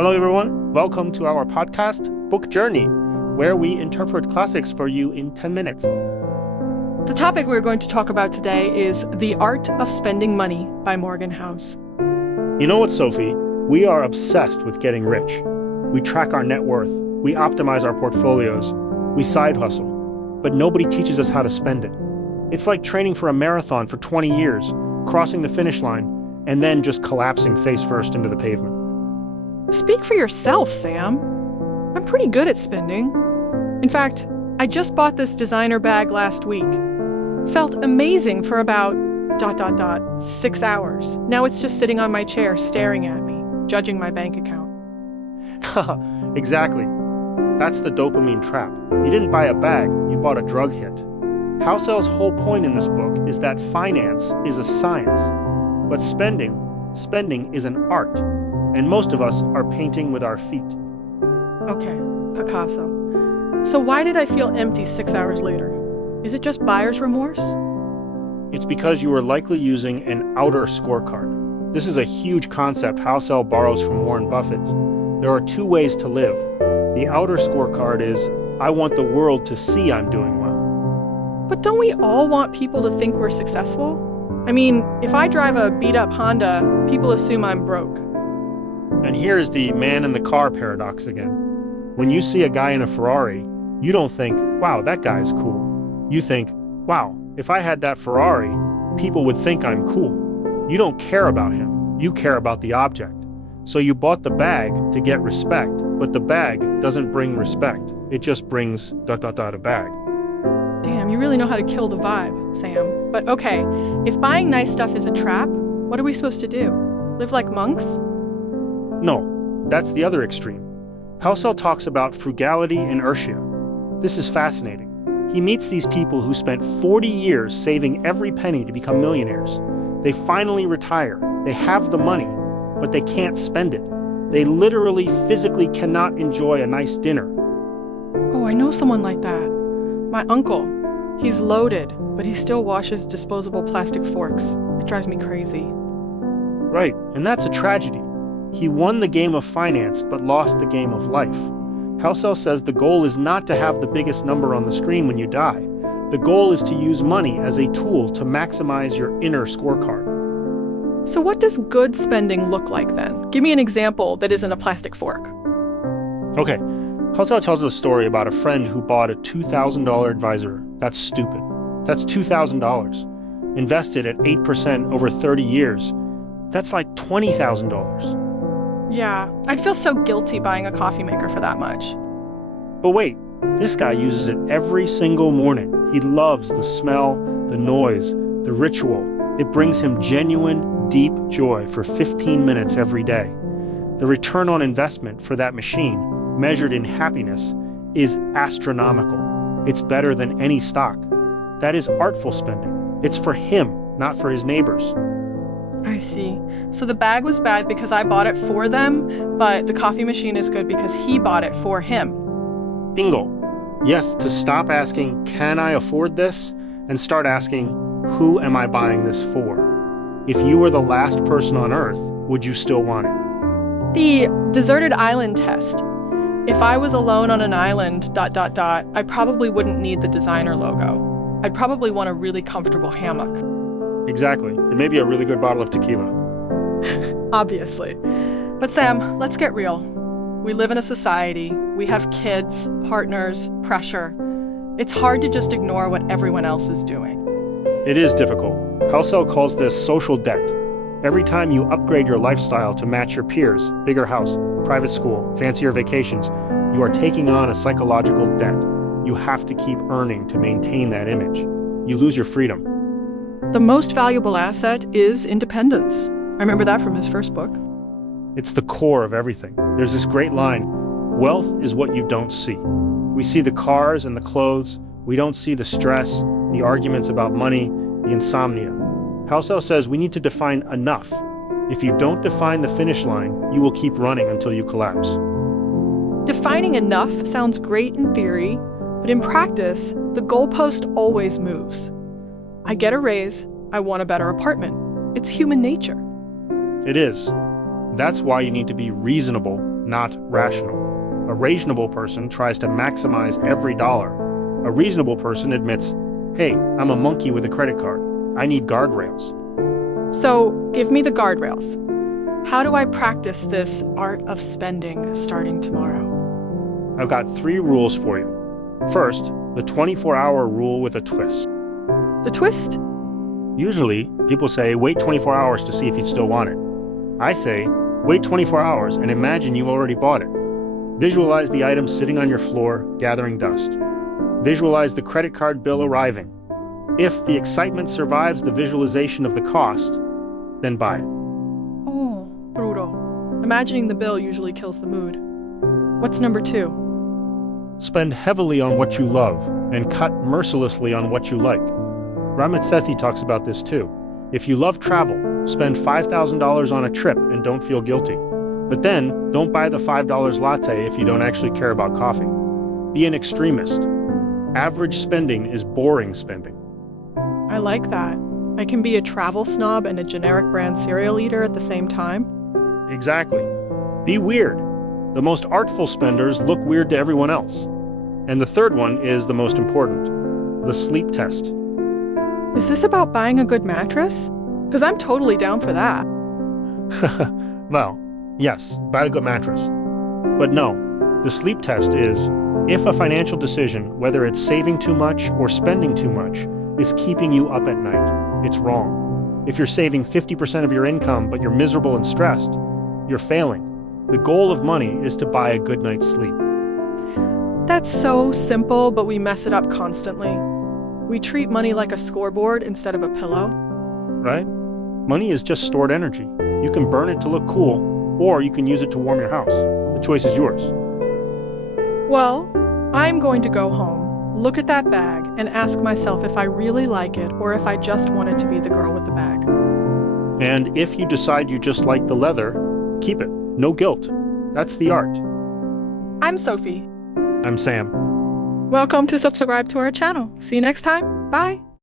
Hello everyone, welcome to our podcast, Book Journey, where we interpret classics for you in 10 minutes. The topic we're going to talk about today is The Art of Spending Money by Morgan Housel. You know what, Sophie? We are obsessed with getting rich. We track our net worth, we optimize our portfolios, we side hustle, but nobody teaches us how to spend it. It's like training for a marathon for 20 years, crossing the finish line, and then just collapsing face first into the pavement. Speak for yourself, Sam. I'm pretty good at spending. In fact, I just bought this designer bag last week. Felt amazing for about ... 6 hours. Now it's just sitting on my chair staring at me, judging my bank account. Exactly. That's the dopamine trap. You didn't buy a bag, you bought a drug hit. Housel's whole point in this book is that finance is a science, but spending is an art, and most of us are painting with our feet. Okay, Picasso. So why did I feel empty 6 hours later? Is it just buyer's remorse? It's because you were likely using an outer scorecard. This is a huge concept Housel borrows from Warren Buffett. There are two ways to live. The outer scorecard is, I want the world to see I'm doing well. But don't we all want people to think we're successful? I mean, if I drive a beat-up Honda, people assume I'm broke. And here's the man in the car paradox again. When you see a guy in a Ferrari, you don't think, wow, that guy's cool. You think, wow, if I had that Ferrari, people would think I'm cool. You don't care about him. You care about the object. So you bought the bag to get respect, but the bag doesn't bring respect. It just brings ... a bag. Damn, you really know how to kill the vibe, Sam. But okay, if buying nice stuff is a trap, what are we supposed to do? Live like monks? No, that's the other extreme. Housel talks about frugality inertia. This is fascinating. He meets these people who spent 40 years saving every penny to become millionaires. They finally retire. They have the money, but they can't spend it. They literally, physically cannot enjoy a nice dinner. Oh, I know someone like that. My uncle. He's loaded, but he still washes disposable plastic forks. It drives me crazy. Right, and that's a tragedy. He won the game of finance, but lost the game of life. Housel says the goal is not to have the biggest number on the screen when you die. The goal is to use money as a tool to maximize your inner scorecard. So what does good spending look like then? Give me an example that isn't a plastic fork. Okay, Housel tells a story about a friend who bought a $2,000 advisor. That's stupid. That's $2,000. Invested at 8% over 30 years. That's like $20,000. Yeah, I'd feel so guilty buying a coffee maker for that much. But wait, this guy uses it every single morning. He loves the smell, the noise, the ritual. It brings him genuine, deep joy for 15 minutes every day. The return on investment for that machine, measured in happiness, is astronomical. It's better than any stock. That is artful spending. It's for him, not for his neighbors. I see. So the bag was bad because I bought it for them, but the coffee machine is good because he bought it for him. Bingo. Yes, to stop asking, can I afford this? And start asking, who am I buying this for? If you were the last person on Earth, would you still want it? The deserted island test. If I was alone on an island, ... I probably wouldn't need the designer logo. I'd probably want a really comfortable hammock. Exactly. And maybe a really good bottle of tequila. Obviously. But Sam, let's get real. We live in a society. We have kids, partners, pressure. It's hard to just ignore what everyone else is doing. It is difficult. Housel calls this social debt. Every time you upgrade your lifestyle to match your peers, bigger house, private school, fancier vacations, you are taking on a psychological debt. You have to keep earning to maintain that image. You lose your freedom. The most valuable asset is independence. I remember that from his first book. It's the core of everything. There's this great line, wealth is what you don't see. We see the cars and the clothes. We don't see the stress, the arguments about money, the insomnia. Housel says we need to define enough. If you don't define the finish line, you will keep running until you collapse. Defining enough sounds great in theory, but in practice, the goalpost always moves. I get a raise, I want a better apartment. It's human nature. It is. That's why you need to be reasonable, not rational. A reasonable person tries to maximize every dollar. A reasonable person admits, hey, I'm a monkey with a credit card. I need guardrails. So, give me the guardrails. How do I practice this art of spending starting tomorrow? I've got 3 rules for you. First, the 24-hour rule with a twist. The twist? Usually, people say, wait 24 hours to see if you'd still want it. I say, wait 24 hours and imagine you've already bought it. Visualize the item sitting on your floor, gathering dust. Visualize the credit card bill arriving. If the excitement survives the visualization of the cost, then buy it. Oh, brutal. Imagining the bill usually kills the mood. What's number 2? Spend heavily on what you love and cut mercilessly on what you like. Ramit Sethi talks about this too. If you love travel, spend $5,000 on a trip and don't feel guilty. But then, don't buy the $5 latte if you don't actually care about coffee. Be an extremist. Average spending is boring spending. I like that. I can be a travel snob and a generic brand cereal eater at the same time. Exactly. Be weird. The most artful spenders look weird to everyone else. And the third one is the most important, the sleep test. Is this about buying a good mattress? Because I'm totally down for that. Well, yes, buy a good mattress. But no, the sleep test is if a financial decision, whether it's saving too much or spending too much, is keeping you up at night, it's wrong. If you're saving 50% of your income but you're miserable and stressed, you're failing. The goal of money is to buy a good night's sleep. That's so simple, but we mess it up constantly. We treat money like a scoreboard instead of a pillow. Right? Money is just stored energy. You can burn it to look cool, or you can use it to warm your house. The choice is yours. Well, I'm going to go home, look at that bag, and ask myself if I really like it or if I just wanted to be the girl with the bag. And if you decide you just like the leather, keep it. No guilt. That's the art. I'm Sophie. I'm Sam. Welcome to subscribe to our channel. See you next time. Bye.